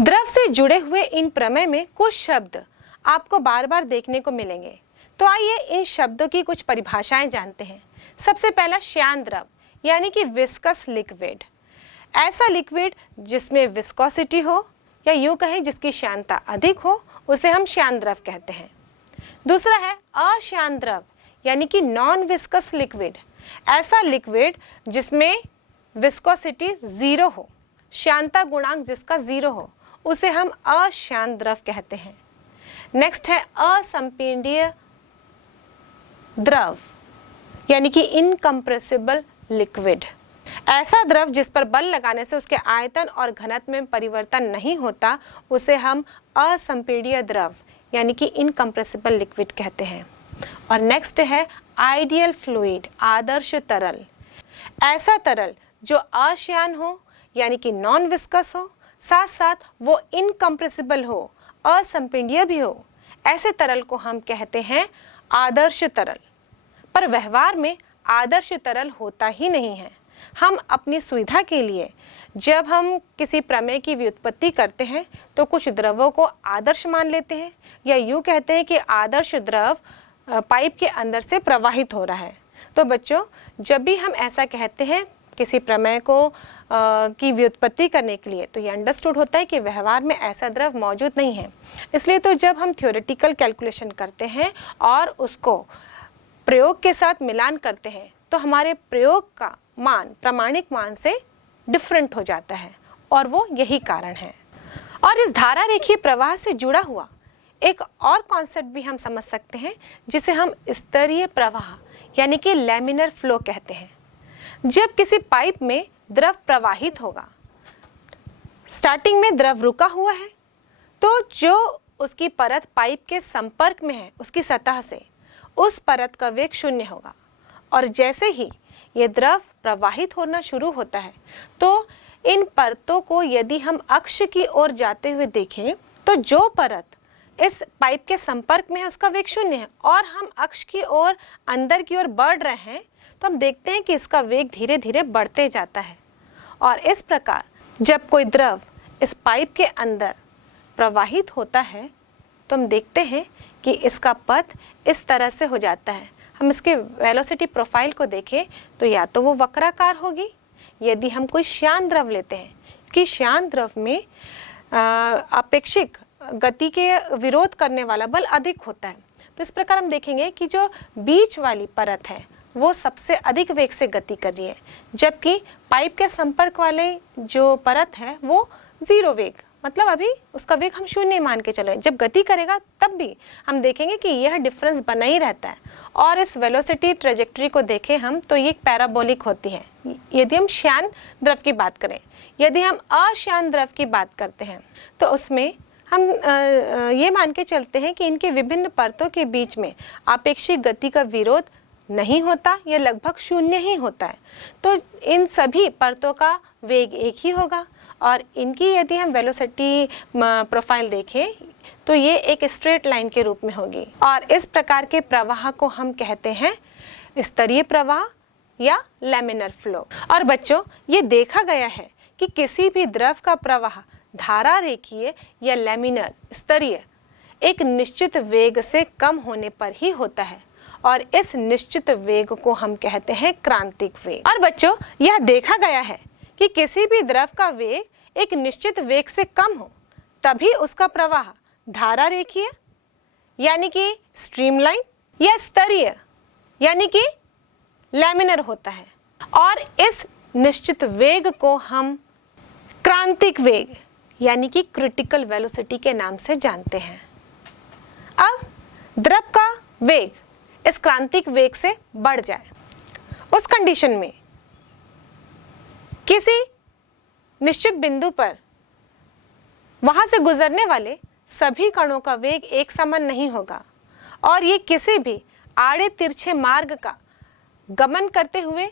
द्रव से जुड़े हुए इन प्रमेय में कुछ शब्द आपको बार बार देखने को मिलेंगे। तो आइए इन शब्दों की कुछ परिभाषाएं जानते हैं। सबसे पहला श्यान द्रव यानी कि विस्कस लिक्विड। ऐसा लिक्विड जिसमें विस्कोसिटी हो या यूं कहें जिसकी श्यानता अधिक हो उसे हम श्यान द्रव कहते हैं। दूसरा है अश्यान द्रव यानी कि नॉन विस्कस लिक्विड। ऐसा लिक्विड जिसमें विस्कोसिटी जीरो हो, श्यानता गुणांक जिसका जीरो हो, उसे हम अश्यान द्रव कहते हैं। नेक्स्ट है असंपीड्य द्रव यानी कि इनकम्प्रेसिबल लिक्विड। ऐसा द्रव जिस पर बल लगाने से उसके आयतन और घनत्व में परिवर्तन नहीं होता उसे हम असंपीड्य द्रव यानी कि इनकम्प्रेसिबल लिक्विड कहते हैं। और नेक्स्ट है आइडियल फ्लूइड, आदर्श तरल। ऐसा तरल जो अश्यान हो यानी कि नॉन विस्कस हो, साथ साथ वो इनकम्प्रेसिबल हो, असंपीड्य भी हो, ऐसे तरल को हम कहते हैं आदर्श तरल। पर व्यवहार में आदर्श तरल होता ही नहीं है। हम अपनी सुविधा के लिए जब हम किसी प्रमेय की व्युत्पत्ति करते हैं तो कुछ द्रवों को आदर्श मान लेते हैं या यूँ कहते हैं कि आदर्श द्रव पाइप के अंदर से प्रवाहित हो रहा है। तो बच्चों, जब भी हम ऐसा कहते हैं किसी प्रमेय को की व्युत्पत्ति करने के लिए, तो ये अंडरस्टूड होता है कि व्यवहार में ऐसा द्रव मौजूद नहीं है। इसलिए तो जब हम थ्योरेटिकल कैलकुलेशन करते हैं और उसको प्रयोग के साथ मिलान करते हैं तो हमारे प्रयोग का मान प्रामाणिक मान से डिफरेंट हो जाता है, और वो यही कारण है। और इस धारा रेखीय प्रवाह से जुड़ा हुआ एक और कॉन्सेप्ट भी हम समझ सकते हैं जिसे हम स्तरीय प्रवाह यानी कि लैमिनर फ्लो कहते हैं। जब किसी पाइप में द्रव प्रवाहित होगा, स्टार्टिंग में द्रव रुका हुआ है, तो जो उसकी परत पाइप के संपर्क में है उसकी सतह से, उस परत का वेग 0 होगा। और जैसे ही ये द्रव प्रवाहित होना शुरू होता है तो इन परतों को यदि हम अक्ष की ओर जाते हुए देखें तो जो परत इस पाइप के संपर्क में है उसका वेग 0 है, और हम अक्ष की ओर अंदर की ओर बढ़ रहे हैं तो हम देखते हैं कि इसका वेग धीरे धीरे बढ़ते जाता है। और इस प्रकार जब कोई द्रव इस पाइप के अंदर प्रवाहित होता है तो हम देखते हैं कि इसका पथ इस तरह से हो जाता है। हम इसके वेलोसिटी प्रोफाइल को देखें तो या तो वो वक्राकार होगी यदि हम कोई श्यान द्रव लेते हैं, कि श्यान द्रव में अपेक्षिक गति के विरोध करने वाला बल अधिक होता है। तो इस प्रकार हम देखेंगे कि जो बीच वाली परत है वो सबसे अधिक वेग से गति कर रही है, जबकि पाइप के संपर्क वाले जो परत है वो 0 वेग, मतलब अभी उसका वेग हम 0 मान के चले। जब गति करेगा तब भी हम देखेंगे कि यह डिफरेंस बना ही रहता है। और इस वेलोसिटी ट्रेजेक्टरी को देखें हम तो ये पैराबोलिक होती है यदि हम श्यान द्रव की बात करें। यदि हम अश्यान द्रव की बात करते हैं तो उसमें हम ये मान के चलते हैं कि इनके विभिन्न परतों के बीच में आपेक्षिक गति का विरोध नहीं होता या लगभग 0 ही होता है। तो इन सभी परतों का वेग एक ही होगा, और इनकी यदि हम वेलोसिटी प्रोफाइल देखें तो ये एक स्ट्रेट लाइन के रूप में होगी। और इस प्रकार के प्रवाह को हम कहते हैं स्तरीय प्रवाह या लैमिनर फ्लो। और बच्चों, ये देखा गया है कि किसी भी द्रव का प्रवाह धारा रेखीय या लैमिनर स्तरीय एक निश्चित वेग से कम होने पर ही होता है, और इस निश्चित वेग को हम कहते हैं क्रांतिक वेग। और बच्चों, यह देखा गया है कि किसी भी द्रव का वेग एक निश्चित वेग से कम हो तभी उसका प्रवाह धारा रेखीय यानी कि स्ट्रीमलाइन या स्तरीय यानी कि लैमिनर होता है, और इस निश्चित वेग को हम क्रांतिक वेग यानी कि क्रिटिकल वेलोसिटी के नाम से जानते हैं। अब द्रव का वेग इस क्रांतिक वेग से बढ़ जाए, उस कंडीशन में किसी निश्चित बिंदु पर वहां से गुजरने वाले सभी कणों का वेग एक समान नहीं होगा, और ये किसी भी आड़े तिरछे मार्ग का गमन करते हुए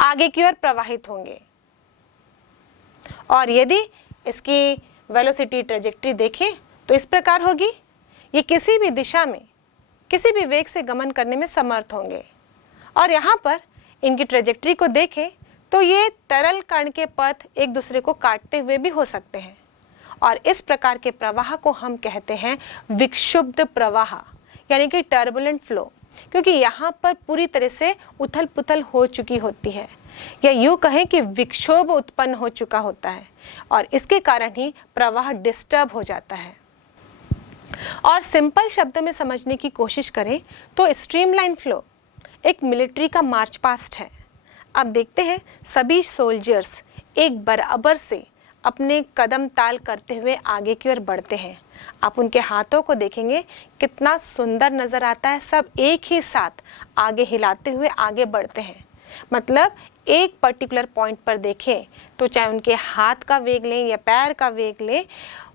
आगे की ओर प्रवाहित होंगे। और यदि इसकी वेलोसिटी ट्रेजेक्टरी देखें तो इस प्रकार होगी, ये किसी भी दिशा में किसी भी वेग से गमन करने में समर्थ होंगे। और यहाँ पर इनकी ट्रेजेक्टरी को देखें तो ये तरल कण के पथ एक दूसरे को काटते हुए भी हो सकते हैं और इस प्रकार के प्रवाह को हम कहते हैं विक्षुब्ध प्रवाह यानी कि टर्बुलेंट फ्लो, क्योंकि यहाँ पर पूरी तरह से उथल पुथल हो चुकी होती है या यूँ कहें कि विक्षोभ उत्पन्न हो चुका होता है और इसके कारण ही प्रवाह डिस्टर्ब हो जाता है। और सिंपल शब्दों में समझने की कोशिश करें तो स्ट्रीमलाइन फ्लो एक मिलिट्री का मार्च पास्ट है। अब देखते हैं सभी सोल्जर्स एक बराबर से अपने कदम ताल करते हुए आगे की ओर बढ़ते हैं। आप उनके हाथों को देखेंगे कितना सुंदर नज़र आता है, सब एक ही साथ आगे हिलाते हुए आगे बढ़ते हैं। मतलब एक पर्टिकुलर पॉइंट पर देखें तो चाहे उनके हाथ का वेग लें या पैर का वेग लें,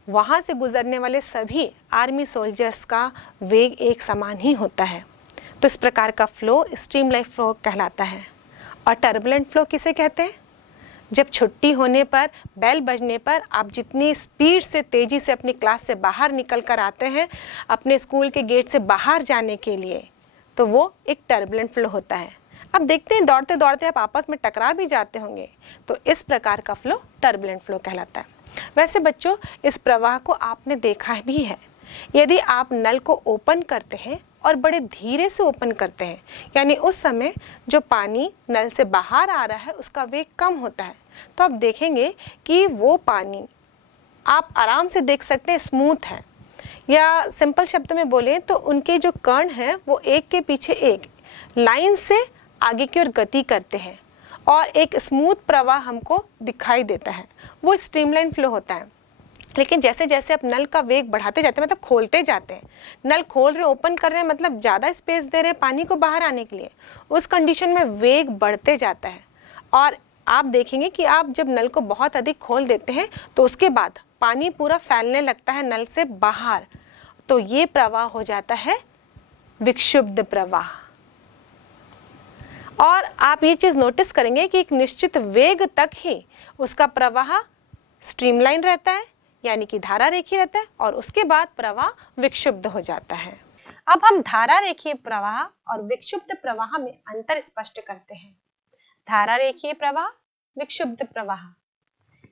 वहाँ से गुजरने वाले सभी आर्मी सोल्जर्स का वेग एक समान ही होता है। तो इस प्रकार का फ्लो स्ट्रीमलाइन फ्लो कहलाता है। और टर्बुलेंट फ्लो किसे कहते हैं? जब छुट्टी होने पर, बेल बजने पर आप जितनी स्पीड से तेज़ी से अपनी क्लास से बाहर निकल कर आते हैं अपने स्कूल के गेट से बाहर जाने के लिए, तो वो एक टर्बुलेंट फ्लो होता है। अब देखते हैं दौड़ते दौड़ते आप आपस में टकरा भी जाते होंगे, तो इस प्रकार का फ्लो टर्बुलेंट फ्लो कहलाता है। वैसे बच्चों, इस प्रवाह को आपने देखा भी है। यदि आप नल को ओपन करते हैं और बड़े धीरे से ओपन करते हैं, यानी उस समय जो पानी नल से बाहर आ रहा है उसका वेग कम होता है, तो आप देखेंगे कि वो पानी आप आराम से देख सकते हैं स्मूथ है, या सिंपल शब्दों में बोलें तो उनके जो कण हैं वो एक के पीछे एक लाइन से आगे की ओर गति करते हैं और एक स्मूथ प्रवाह हमको दिखाई देता है, वो स्ट्रीमलाइन फ्लो होता है। लेकिन जैसे जैसे आप नल का वेग बढ़ाते जाते हैं, मतलब खोलते जाते हैं, नल खोल रहे ओपन कर रहे हैं, मतलब ज़्यादा स्पेस दे रहे हैं पानी को बाहर आने के लिए, उस कंडीशन में वेग बढ़ते जाता है। और आप देखेंगे कि आप जब नल को बहुत अधिक खोल देते हैं तो उसके बाद पानी पूरा फैलने लगता है नल से बाहर, तो ये प्रवाह हो जाता है विक्षुब्ध प्रवाह। और आप ये चीज़ नोटिस करेंगे कि एक निश्चित वेग तक ही उसका प्रवाह स्ट्रीमलाइन रहता है, यानी कि धारा रेखीय रहता है, और उसके बाद प्रवाह विक्षुब्ध हो जाता है। अब हम धारा रेखीय प्रवाह और विक्षुब्ध प्रवाह में अंतर स्पष्ट करते हैं। धारा रेखीय प्रवाह, विक्षुब्ध प्रवाह।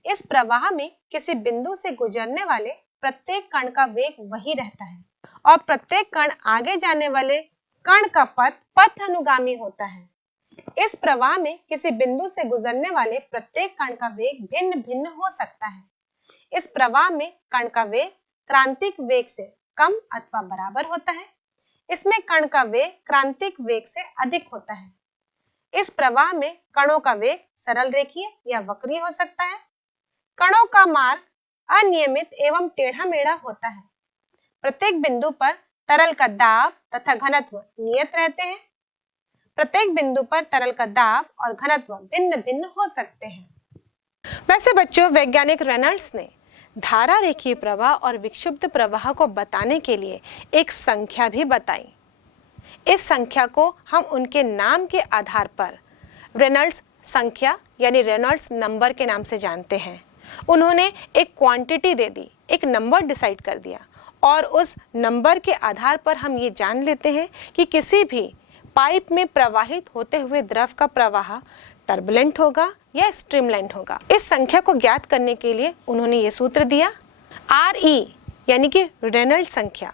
इस प्रवाह में किसी बिंदु से गुजरने वाले प्रत्येक कण का वेग वही रहता है और प्रत्येक कण आगे जाने वाले कण का पथ अनुगामी होता है। इस प्रवाह में किसी बिंदु से गुजरने वाले प्रत्येक कण का वेग भिन्न भिन्न हो सकता है। इस प्रवाह में कण का वेग क्रांतिक वेग से कम अथवा बराबर होता है। इसमें कण का वेग क्रांतिक वेग से अधिक होता है। इस प्रवाह में कणों का वेग सरल रेखीय या वक्रीय हो सकता है। कणों का मार्ग अनियमित एवं टेढ़ा मेढ़ा होता है। प्रत्येक बिंदु पर तरल का दाब तथा घनत्व नियत रहते हैं। प्रत्येक बिंदु पर तरल का दाब और घनत्व भिन्न भिन्न हो सकते हैं। वैसे बच्चों, वैज्ञानिक रेनॉल्ड्स ने धारा रेखीय प्रवाह और विक्षुब्ध प्रवाह को बताने के लिए एक संख्या भी बताई। इस संख्या को हम उनके नाम के आधार पर रेनॉल्ड्स संख्या यानी रेनॉल्ड्स नंबर के नाम से जानते हैं। उन्होंने एक क्वांटिटी दे दी, एक नंबर डिसाइड कर दिया और उस नंबर के आधार पर हम ये जान लेते हैं कि किसी भी पाइप में प्रवाहित होते हुए द्रव का प्रवाह टर्बुलेंट होगा या स्ट्रीमलाइन होगा। इस संख्या को ज्ञात करने के लिए उन्होंने ये सूत्र दिया, RE यानी कि रेनॉल्ड्स संख्या,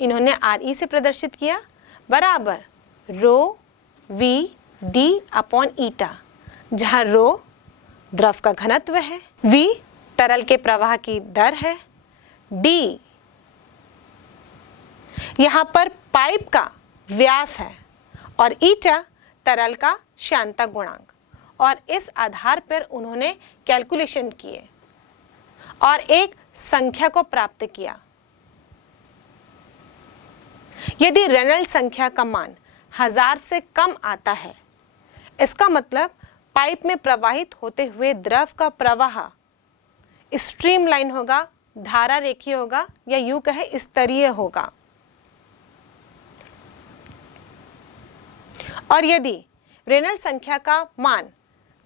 इन्होंने RE से प्रदर्शित किया, बराबर रो V D अपॉन ईटा, जहाँ रो द्रव का घनत्व है, V तरल के प्रवाह की दर है, D यहाँ पर पाइप का व्यास है और ईटा तरल का श्यानता गुणांक। और इस आधार पर उन्होंने कैलकुलेशन किए और एक संख्या को प्राप्त किया। यदि रेनॉल्ड्स संख्या का मान 1000 से कम आता है, इसका मतलब पाइप में प्रवाहित होते हुए द्रव का प्रवाह स्ट्रीमलाइन होगा, धारा रेखीय होगा, या यूं कहे स्तरीय होगा। और यदि रेनॉल्ड्स संख्या का मान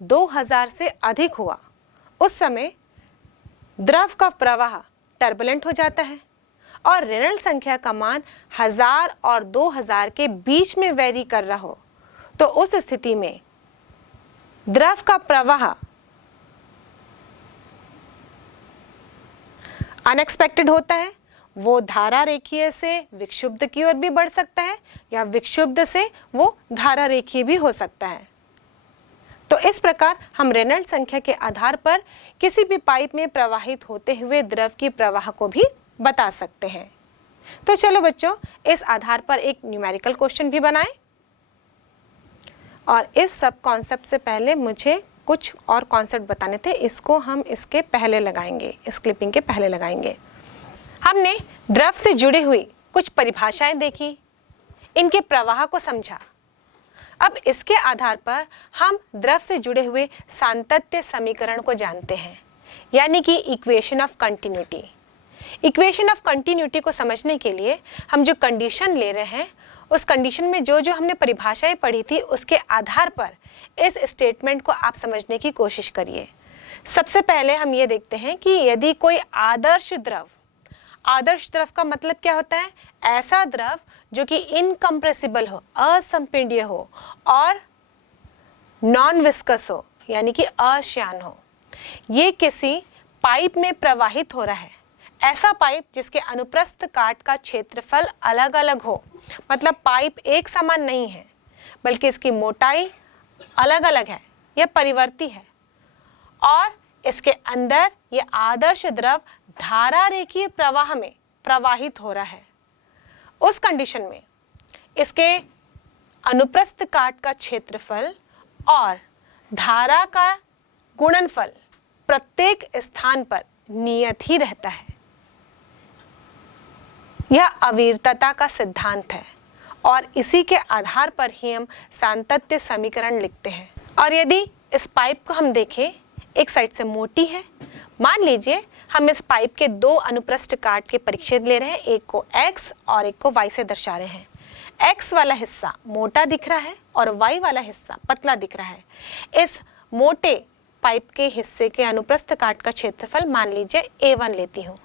2000 से अधिक हुआ, उस समय द्रव का प्रवाह टर्बुलेंट हो जाता है। और रेनॉल्ड्स संख्या का मान 1000 और 2000 के बीच में वेरी कर रहा हो, तो उस स्थिति में द्रव का प्रवाह अनएक्सपेक्टेड होता है, वो धारा रेखीय से विक्षुब्ध की ओर भी बढ़ सकता है या विक्षुब्ध से वो धारा रेखीय भी हो सकता है। तो इस प्रकार हम रेनॉल्ड संख्या के आधार पर किसी भी पाइप में प्रवाहित होते हुए द्रव की प्रवाह को भी बता सकते हैं। तो चलो बच्चों, इस आधार पर एक न्यूमेरिकल क्वेश्चन भी बनाएं। और इस सब कॉन्सेप्ट से पहले मुझे कुछ और कॉन्सेप्ट बताने थे, इसको हम इसके पहले लगाएंगे, इस क्लिपिंग के पहले लगाएंगे। हमने द्रव से जुड़ी हुई कुछ परिभाषाएं देखी, इनके प्रवाह को समझा। अब इसके आधार पर हम द्रव से जुड़े हुए सातत्य समीकरण को जानते हैं, यानी कि equation of continuity. Equation of continuity को समझने के लिए हम जो कंडीशन ले रहे हैं, उस कंडीशन में जो जो हमने परिभाषाएं पढ़ी थी, उसके आधार पर इस स्टेटमेंट को आप समझने की कोशिश करिए। सबसे पहले हम ये देखते हैं कि यदि कोई आदर्श द्रव का मतलब क्या होता है? ऐसा द्रव जो कि इनकम्प्रेसिबल हो, असंपीड्य हो और नॉन विस्कस हो, यानी कि अश्यान हो। ये किसी पाइप में प्रवाहित हो रहा है, ऐसा पाइप जिसके अनुप्रस्थ काट का क्षेत्रफल अलग अलग हो, मतलब पाइप एक समान नहीं है बल्कि इसकी मोटाई अलग अलग है, यह परिवर्ती है, और इसके अंदर ये आदर्श द्रव धारा रेखीय प्रवाह में प्रवाहित हो रहा है। उस कंडीशन में इसके अनुप्रस्थ काट का क्षेत्रफल और धारा का गुणनफल प्रत्येक स्थान पर नियत ही रहता है। यह अविरतता का सिद्धांत है और इसी के आधार पर ही हम सातत्य समीकरण लिखते हैं। और यदि इस पाइप को हम देखें, एक साइड से मोटी है, मान लीजिए हम इस पाइप के दो अनुप्रस्थ काट के परिच्छेद ले रहे हैं, एक को x और एक को y से दर्शा रहे हैं। x वाला हिस्सा मोटा दिख रहा है और y वाला हिस्सा पतला दिख रहा है। इस मोटे पाइप के हिस्से के अनुप्रस्थ काट का क्षेत्रफल मान लीजिए a1 लेती हूँ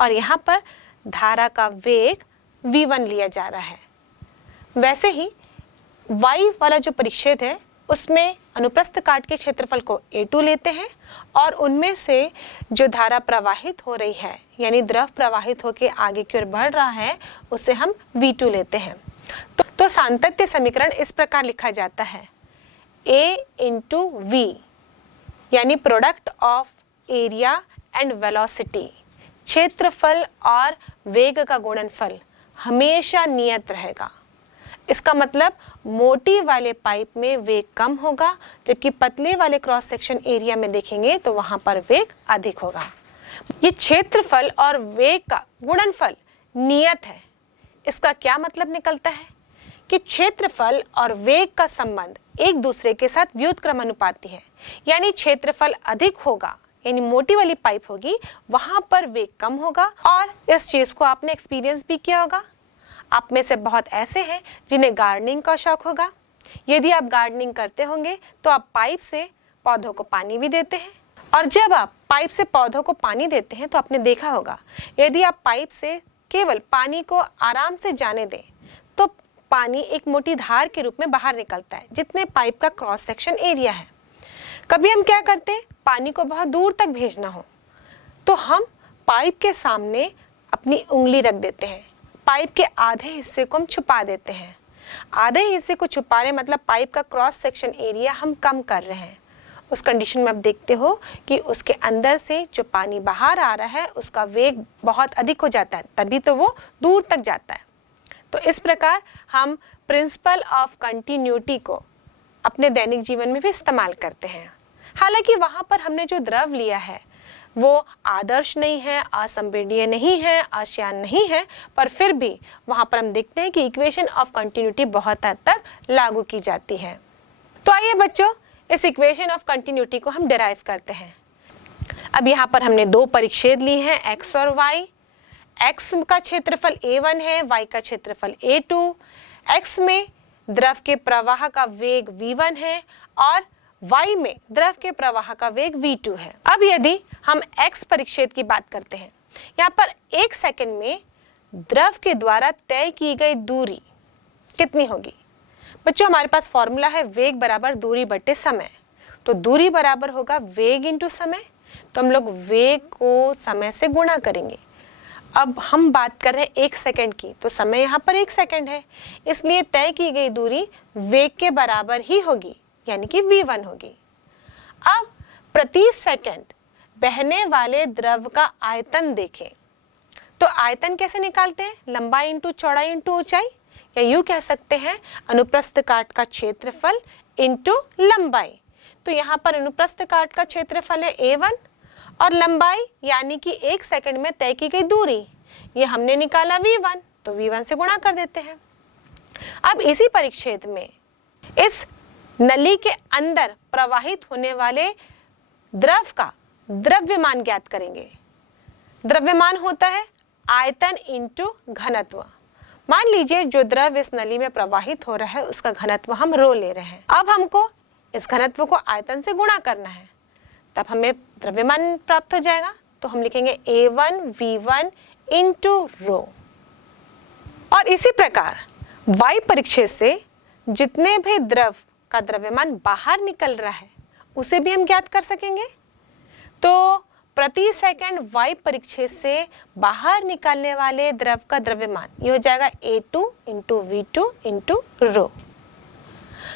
और यहाँ पर धारा का वेग v1 लिया जा रहा है। वैसे ही y वाला जो परिच्छेद है, उसमें अनुप्रस्थ काट के क्षेत्रफल को a2 लेते हैं और उनमें से जो धारा प्रवाहित हो रही है, यानी द्रव प्रवाहित होकर आगे की ओर बढ़ रहा है, उसे हम v2 लेते हैं। तो सातत्य समीकरण इस प्रकार लिखा जाता है, a इंटू v, यानी product of area and velocity, क्षेत्रफल और वेग का गुणनफल हमेशा नियत रहेगा। इसका मतलब मोटी वाले पाइप में वेग कम होगा, जबकि पतले वाले क्रॉस सेक्शन एरिया में देखेंगे तो वहां पर वेग अधिक होगा। ये क्षेत्रफल और वेग का गुणनफल नियत है। इसका क्या मतलब निकलता है कि क्षेत्रफल और वेग का संबंध एक दूसरे के साथ व्युत्क्रमानुपाती है, यानी क्षेत्रफल अधिक होगा, यानी मोटी वाली पाइप होगी, वहां पर वेग कम होगा। और इस चीज को आपने एक्सपीरियंस भी किया होगा। आप में से बहुत ऐसे हैं जिन्हें गार्डनिंग का शौक होगा। यदि आप गार्डनिंग करते होंगे तो आप पाइप से पौधों को पानी भी देते हैं, और जब आप पाइप से पौधों को पानी देते हैं तो आपने देखा होगा, यदि आप पाइप से केवल पानी को आराम से जाने दें तो पानी एक मोटी धार के रूप में बाहर निकलता है, जितने पाइप का क्रॉस सेक्शन एरिया है। कभी हम क्या करते हैं, पानी को बहुत दूर तक भेजना हो तो हम पाइप के सामने अपनी उंगली रख देते हैं, पाइप के आधे हिस्से को हम छुपा देते हैं। आधे हिस्से को छुपाने मतलब पाइप का क्रॉस सेक्शन एरिया हम कम कर रहे हैं। उस कंडीशन में आप देखते हो कि उसके अंदर से जो पानी बाहर आ रहा है उसका वेग बहुत अधिक हो जाता है, तभी तो वो दूर तक जाता है। तो इस प्रकार हम प्रिंसिपल ऑफ कंटिन्यूटी को अपने दैनिक जीवन में भी इस्तेमाल करते हैं। हालांकि वहां पर हमने जो द्रव लिया है वो आदर्श नहीं है, असंपीड्य नहीं है, अश्यान नहीं है, पर फिर भी वहां पर हम देखते हैं कि इक्वेशन ऑफ कंटिन्यूटी बहुत हद तक लागू की जाती है। तो आइए बच्चों, इस इक्वेशन ऑफ कंटिन्यूटी को हम डिराइव करते हैं। अब यहाँ पर हमने दो परिच्छेद लिए हैं, x और y। x का क्षेत्रफल a1 है, y का क्षेत्रफल a2। x में द्रव के प्रवाह का वेग v1 है और y में द्रव के प्रवाह का वेग v2 है। अब यदि हम x परिच्छेद की बात करते हैं, यहाँ पर एक सेकंड में द्रव के द्वारा तय की गई दूरी कितनी होगी? बच्चों, हमारे पास फॉर्मूला है वेग बराबर दूरी बटे समय। तो दूरी बराबर होगा वेग इंटू समय, तो हम लोग वेग को समय से गुणा करेंगे। अब हम बात कर रहे हैं 1 सेकंड की, तो समय यहाँ पर 1 सेकंड है, इसलिए तय की गई दूरी वेग के बराबर ही होगी, यानी कि v1 होगी। अब प्रति सेकंड बहने वाले द्रव का आयतन देखें, तो आयतन कैसे निकालते हैं? लंबाई इंटू चौड़ाई इंटू ऊंचाई, या यूं कह सकते हैं अनुप्रस्थ काट का क्षेत्रफल इंटू लंबाई। तो यहाँ पर अनुप्रस्थ काट का क्षेत्रफल है a1 और लंबाई यानी कि 1 सेकंड में तय की गई दूरी ये हमने निकाला v1, तो v1 से गुणा कर देते हैं। अब इसी परिच्छेद में इस नली के अंदर प्रवाहित होने वाले द्रव का द्रव्यमान ज्ञात करेंगे। द्रव्यमान होता है आयतन इंटू घनत्व। मान लीजिए जो द्रव इस नली में प्रवाहित हो रहा है उसका घनत्व हम रो ले रहे हैं। अब हमको इस घनत्व को आयतन से गुणा करना है, तब हमें द्रव्यमान प्राप्त हो जाएगा। तो हम लिखेंगे a1 v1 इंटू रो। और इसी प्रकार y परिच्छेद से जितने भी द्रव का द्रव्यमान बाहर निकल रहा है उसे भी हम ज्ञात कर सकेंगे। तो प्रति सेकंड y परिच्छेद से बाहर निकालने वाले द्रव का द्रव्यमान ये हो जाएगा a2 इंटू v2 इंटू रो।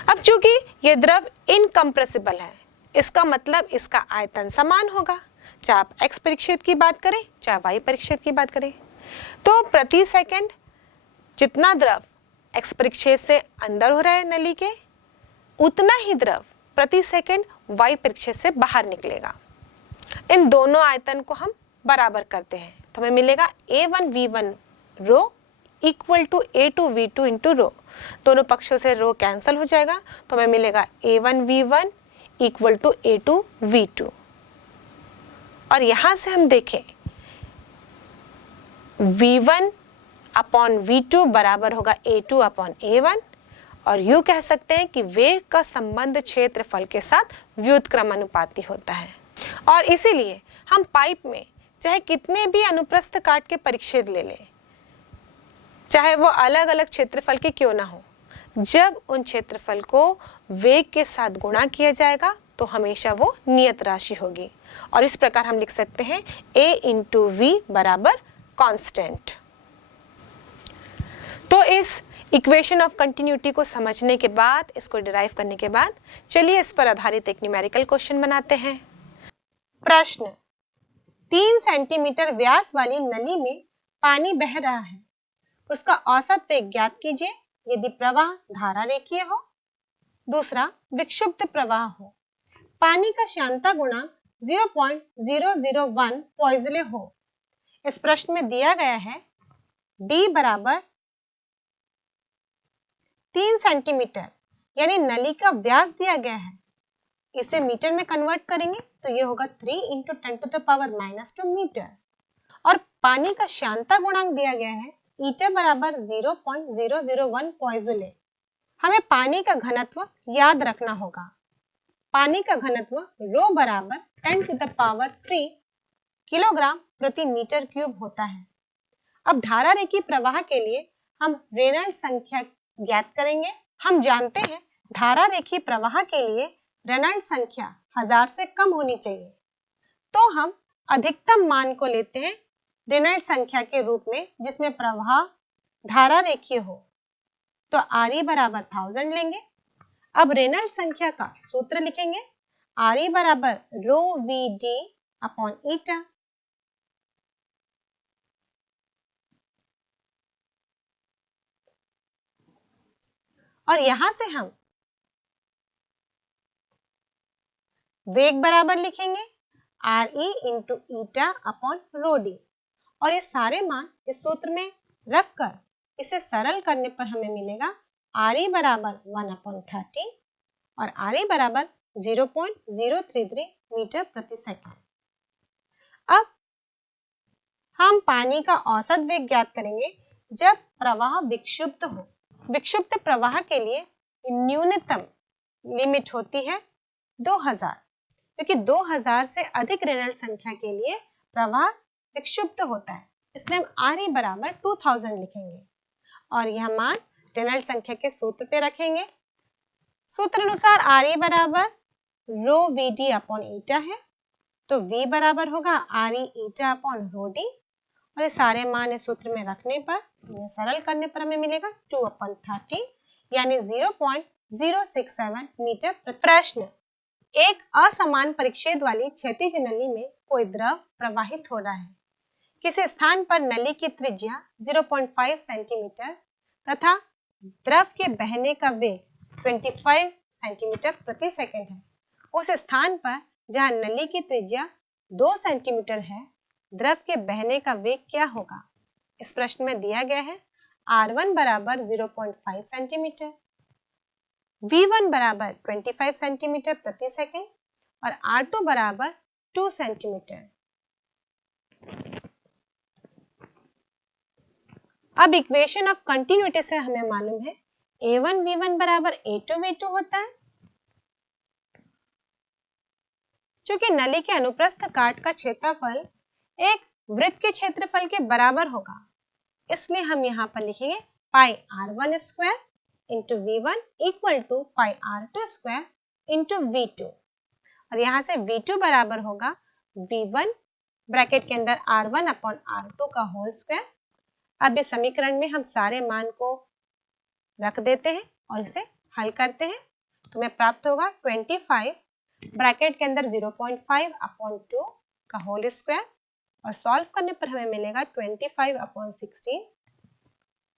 अब चूंकि ये द्रव इनकम्प्रेसिबल है, इसका मतलब इसका आयतन समान होगा, चाहे आप x परिच्छेद की बात करें चाहे y परिच्छेद की बात करें। तो प्रति सेकंड जितना द्रव x परिच्छेद से अंदर हो रहा है नली के, उतना ही द्रव प्रति सेकंड y परिच्छेद से बाहर निकलेगा। इन दोनों आयतन को हम बराबर करते हैं, तो हमें मिलेगा a1 v1 rho equal to a2 v2 into rho. दोनों पक्षों से रो कैंसिल हो जाएगा, तो हमें मिलेगा a1 v1 equal to a2 v2। और यहां से हम देखें v1 अपॉन v2 बराबर होगा a2 अपॉन a1, और यूं कह सकते हैं कि वेग का संबंध क्षेत्रफल के साथ व्युत्क्रमानुपाती होता है। और इसीलिए हम पाइप में चाहे कितने भी अनुप्रस्थ काट के परिच्छेद ले लें, चाहे वो अलग अलग क्षेत्रफल के क्यों ना हो, जब उन क्षेत्रफल को वेग के साथ गुणा किया जाएगा तो हमेशा वो नियत राशि होगी। और इस प्रकार हम लिख सकते हैं a इंटू v बराबर कांस्टेंट। तो इस इक्वेशन ऑफ कंटिन्यूटी को समझने के बाद, इसको डिराइव करने के बाद, चलिए इस पर आधारित एक न्यूमेरिकल क्वेश्चन बनाते हैं। प्रश्न, 3 सेंटीमीटर व्यास वाली नली में पानी बह रहा है, उसका औसत वेग ज्ञात कीजिए यदि प्रवाह धारा रेखीय हो। दूसरा, विक्षुब्ध प्रवाह हो, पानी का श्यानता गुणांक 0.001 पॉइजले हो। इस प्रश्न में दिया गया है d बराबर 3 सेंटीमीटर यानी नली का व्यास दिया गया है, इसे मीटर में कन्वर्ट करेंगे तो ये होगा 3 इंटू 10⁻⁻2 मीटर। और पानी का श्यानता गुणांक दिया गया है ईटा बराबर 0.001 पॉइजले। हमें पानी का घनत्व याद रखना होगा। पानी का घनत्व रो बराबर 10⁻³ किलोग्राम प्रति मीटर क्यूब होता है। अब धारा रेखीय प्रवाह के लिए हम रेनॉल्ड्स संख्या ज्ञात करेंगे। हम जानते हैं धारा रेखीय प्रवाह के लिए रेनॉल्ड्स संख्या 1000 से कम होनी चाहिए, तो हम अधिकतम मान को लेते हैं रेनॉल्ड्स संख्या के रूप में जिसमें प्रवाह धारा रेखीय हो, तो RE बराबर 1000 लेंगे। अब रेनॉल्ड्स संख्या का सूत्र लिखेंगे, RE बराबर रो VD अपॉन ईटा। और यहां से हम वेग बराबर लिखेंगे RE into eta upon rho D. और ये सारे मान इस सूत्र में रखकर इसे सरल करने पर हमें मिलेगा RE बराबर 1/30 और RE बराबर 0.033 मीटर प्रति सेकंड। अब हम पानी का औसत वेग ज्ञात करेंगे जब प्रवाह विक्षुब्ध हो। विक्षुब्ध प्रवाह के लिए न्यूनतम लिमिट होती है 2000, क्योंकि 2000 से अधिक रेनॉल्ड्स संख्या के लिए प्रवाह विक्षुब्ध होता है, इसलिए हम RE बराबर 2000 लिखेंगे और यह मान रेनॉल्ड्स संख्या के सूत्र पे रखेंगे। सूत्र अनुसार RE बराबर रो वी डी अपॉन ईटा है, तो V बराबर होगा RE eta upon rho D, और ये सारे मान इस सूत्र में रखने पर, इन्हें सरल करने पर हमें मिलेगा 2/30 यानी 0.067 मीटर प्रति। प्रश्न, एक असमान परिच्छेद वाली क्षैतिज नली में कोई द्रव प्रवाहित हो रहा है। किसी स्थान पर नली की त्रिज्या 0.5 सेंटीमीटर तथा द्रव के बहने का वेग 25 सेंटीमीटर प्रति सेकंड है। उस स्थान पर जहां नली की त्रिज्या 2 सेंटीमीटर है, द्रव के बहने का वेग क्या होगा? इस प्रश्न में दिया गया है R1 बराबर 0.5 सेंटीमीटर, V1 बराबर 25 सेंटीमीटर प्रति सेकंड और R2 बराबर 2 सेंटीमीटर। अब इक्वेशन ऑफ कंटिन्यूटी से हमें मालूम है A1 V1 बराबर A2 V2 होता है। चूंकि नली के अनुप्रस्थ काट का क्षेत्रफल एक वृत्त के क्षेत्रफल के बराबर होगा, इसलिए हम यहाँ पर लिखेंगे pi R1 square into V1 equal to pi R2 square into V2, और यहाँ से V2 बराबर होगा V1 ब्रैकेट के अंदर R1 अपॉन R2 का होल स्क्वायर। अब इस समीकरण में हम सारे मान को रख देते हैं और इसे हल करते हैं, तो हमें प्राप्त होगा 25 ब्रैकेट के अंदर 0.5 अपॉन 2 का होल स्क्वायर, और सॉल्व करने पर हमें मिलेगा 25 अपॉन 16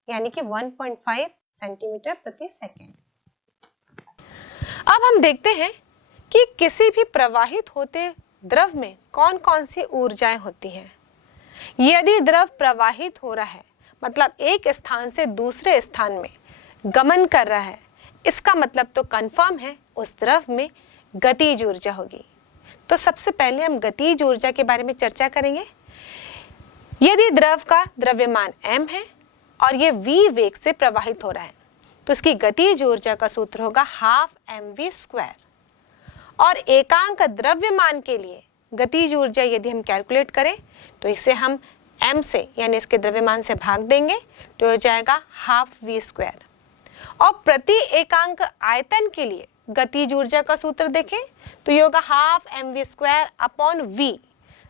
यानी कि 1.5 सेंटीमीटर प्रति सेकंड। अब हम देखते हैं कि किसी भी प्रवाहित होते द्रव में कौन कौन सी ऊर्जाएं होती हैं। यदि द्रव प्रवाहित हो रहा है, मतलब एक स्थान से दूसरे स्थान में गमन कर रहा है, इसका मतलब तो कंफर्म है उस द्रव में गतिज ऊर्जा होगी। तो सबसे पहले हम गतिज ऊर्जा के बारे में चर्चा करेंगे। यदि द्रव का द्रव्यमान m है और ये v वेग से प्रवाहित हो रहा है, तो इसकी गतिज ऊर्जा का सूत्र होगा हाफ mv स्क्वायर। और एकांक द्रव्यमान के लिए गतिज ऊर्जा यदि हम कैलकुलेट करें, तो इसे हम m से यानी इसके द्रव्यमान से भाग देंगे, तो हो जाएगा हाफ v स्क्वायर। और प्रति एकांक आयतन के लिए गतिज ऊर्जा का सूत्र देखें तो ये होगा half mv square upon v,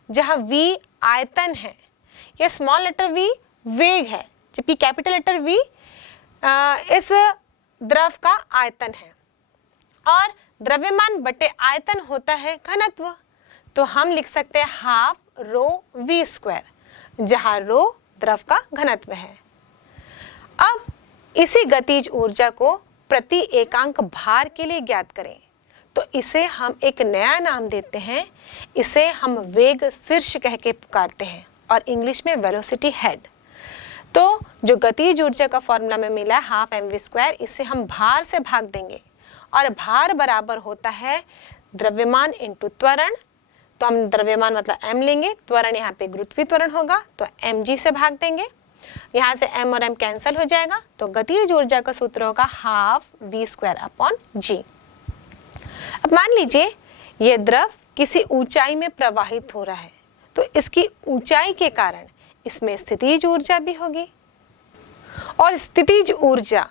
जहां v आयतन है, ये स्मॉल लेटर v वेग है, जबकि कैपिटल लेटर v इस द्रव का आयतन है। और द्रव्यमान बटे आयतन होता है घनत्व, तो हम लिख सकते हैं हाफ रो v स्क्वायर, जहां रो द्रव का घनत्व है। अब इसी गतिज ऊर्जा को प्रति एकांक भार के लिए ज्ञात करें, तो इसे हम एक नया नाम देते हैं, इसे हम वेग शीर्ष कह के पुकारते हैं, और इंग्लिश में वेलोसिटी हेड। तो जो गतिज ऊर्जा का फॉर्मूला में मिला है हाफ mv स्क्वायर, इसे हम भार से भाग देंगे, और भार बराबर होता है द्रव्यमान इंटू त्वरण। तो हम द्रव्यमान मतलब m लेंगे, त्वरण यहाँ पे गुरुत्वीय त्वरण होगा, तो mg से भाग देंगे, यहाँ से m और m कैंसिल हो जाएगा, तो गतिज ऊर्जा का सूत्र होगा half v square upon g। अब मान लीजिए ये द्रव किसी ऊंचाई में प्रवाहित हो रहा है, तो इसकी ऊंचाई के कारण इसमें स्थितिज ऊर्जा भी होगी, और स्थितिज ऊर्जा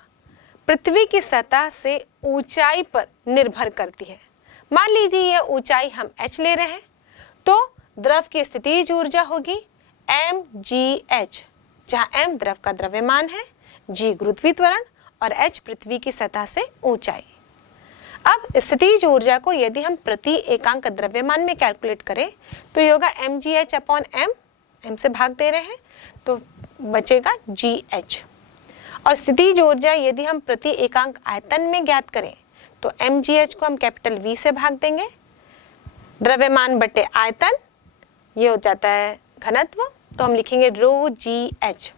पृथ्वी की सतह से ऊंचाई पर निर्भर करती है। मान लीजिए ये ऊंचाई हम h ले रहे हैं, तो द्रव की स्थितिज ऊर्जा होगी mgh, जहां m द्रव का द्रव्यमान है, g गुरुत्वीय त्वरण और h पृथ्वी की सतह से ऊंचाई। अब स्थितिज ऊर्जा को यदि हम प्रति एकांक द्रव्यमान में कैलकुलेट करें, तो ये होगा mgh अपॉन m से भाग दे रहे हैं, तो बचेगा gh। और स्थितिज ऊर्जा यदि हम प्रति एकांक आयतन में ज्ञात करें, तो mgh को हम कैपिटल V से भाग देंगे, द्रव्यमान बटे आयतन, ये हो जाता है घनत्व, तो हम लिखेंगे रो gh।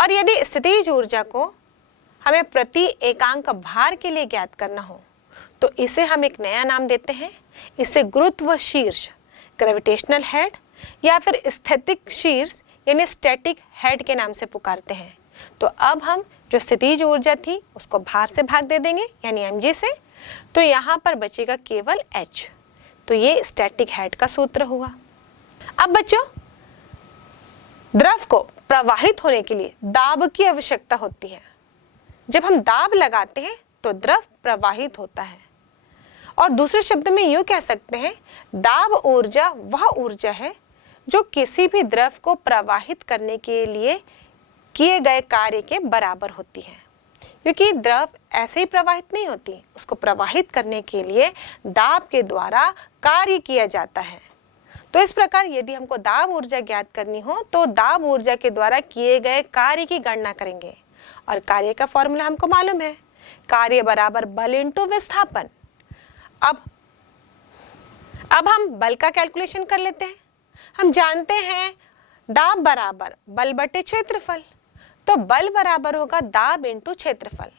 और यदि स्थितिज ऊर्जा को हमें प्रति एकांक भार के लिए ज्ञात करना हो, तो इसे हम एक नया नाम देते हैं, इसे गुरुत्व शीर्ष ग्रेविटेशनल हेड या फिर स्थैतिक शीर्ष यानी स्टैटिक हेड के नाम से पुकारते हैं। तो अब हम जो स्थितिज ऊर्जा थी उसको भार से भाग दे देंगे यानी mg से, तो यहाँ पर बचेगा केवल h। तो ये स्टैटिक हेड का सूत्र हुआ। अब बच्चों, द्रव को प्रवाहित होने के लिए दाब की आवश्यकता होती है। जब हम दाब लगाते हैं तो द्रव प्रवाहित होता है। और दूसरे शब्द में यूं कह सकते हैं, दाब ऊर्जा वह ऊर्जा है जो किसी भी द्रव को प्रवाहित करने के लिए किए गए कार्य के बराबर होती है। क्योंकि द्रव ऐसे ही प्रवाहित नहीं होती, उसको प्रवाहित करने के लिए दाब के द्वारा कार्य किया जाता है। तो इस प्रकार यदि हमको दाब ऊर्जा ज्ञात करनी हो तो दाब ऊर्जा के द्वारा किए गए कार्य की गणना करेंगे। और कार्य का फॉर्मूला हमको मालूम है, कार्य बराबर बल इंटू विस्थापन। अब हम बल का कैलकुलेशन कर लेते हैं। हम जानते हैं दाब बराबर बल बटे क्षेत्रफल, तो बल बराबर होगा दाब इंटू क्षेत्रफल।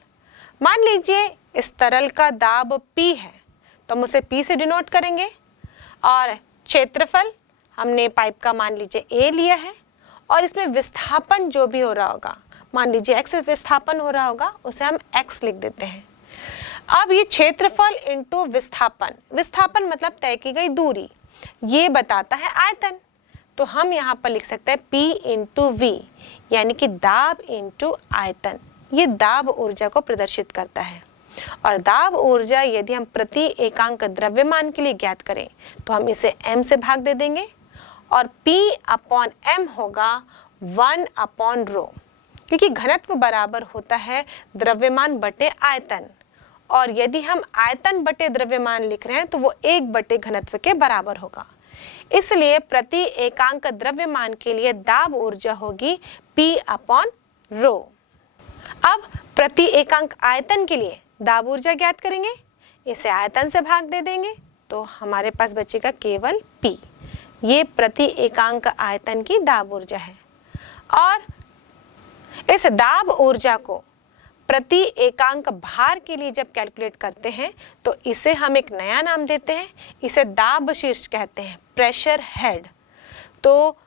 मान लीजिए इस तरल का दाब P है, तो हम उसे P से डिनोट करेंगे, और क्षेत्रफल हमने पाइप का मान लीजिए A लिया है, और इसमें विस्थापन जो भी हो रहा होगा, मान लीजिए x विस्थापन हो रहा होगा, उसे हम x लिख देते हैं। अब ये क्षेत्रफल इंटू विस्थापन, विस्थापन मतलब तय की गई दूरी, ये बताता है आयतन। तो हम यहाँ पर लिख सकते हैं P इंटू V, यानी कि दाब इंटू आयतन। ये दाब ऊर्जा को प्रदर्शित करता है। और दाब ऊर्जा यदि हम प्रति एकांक द्रव्यमान के लिए ज्ञात करें तो हम इसे m से भाग दे देंगे, और P अपॉन m होगा 1 अपॉन रो, क्योंकि घनत्व बराबर होता है द्रव्यमान बटे आयतन। और यदि हम आयतन बटे द्रव्यमान लिख रहे हैं तो वो 1 बटे घनत्व के बराबर होगा। इसलिए प्रति एकांक द्रव्यमान के लिए दाब ऊर्जा होगी P अपॉन रो। अब प्रति एकांक आयतन के लिए दाब ऊर्जा ज्ञात करेंगे, इसे आयतन से भाग दे देंगे तो हमारे पास बचेगा केवल P। ये प्रति एकांक आयतन की दाब ऊर्जा है। और इस दाब ऊर्जा को प्रति एकांक भार के लिए जब कैलकुलेट करते हैं तो इसे हम एक नया नाम देते हैं, इसे दाब शीर्ष कहते हैं, प्रेशर हेड। तो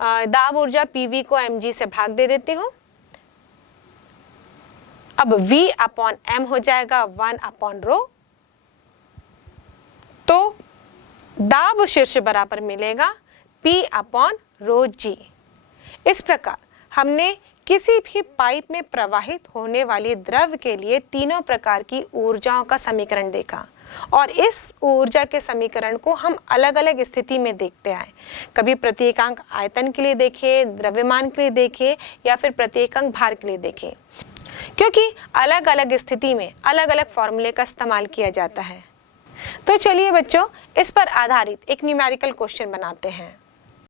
दाब ऊर्जा PV को mg से भाग दे देती हूँ। अब V अपॉन m हो जाएगा 1 अपॉन रो, तो दाब शीर्ष बराबर मिलेगा P अपॉन रो G। इस प्रकार हमने किसी भी पाइप में प्रवाहित होने वाली द्रव के लिए तीनों प्रकार की ऊर्जाओं का समीकरण देखा, और इस ऊर्जा के समीकरण को हम अलग अलग स्थिति में देखते आए। कभी प्रति एकांक आयतन के लिए देखे, द्रव्यमान के लिए देखे, या फिर प्रति एकांक भार के लिए देखे, क्योंकि अलग अलग स्थिति में अलग अलग फॉर्मूले का इस्तेमाल किया जाता है। तो चलिए बच्चों, इस पर आधारित एक न्यूमेरिकल क्वेश्चन बनाते हैं।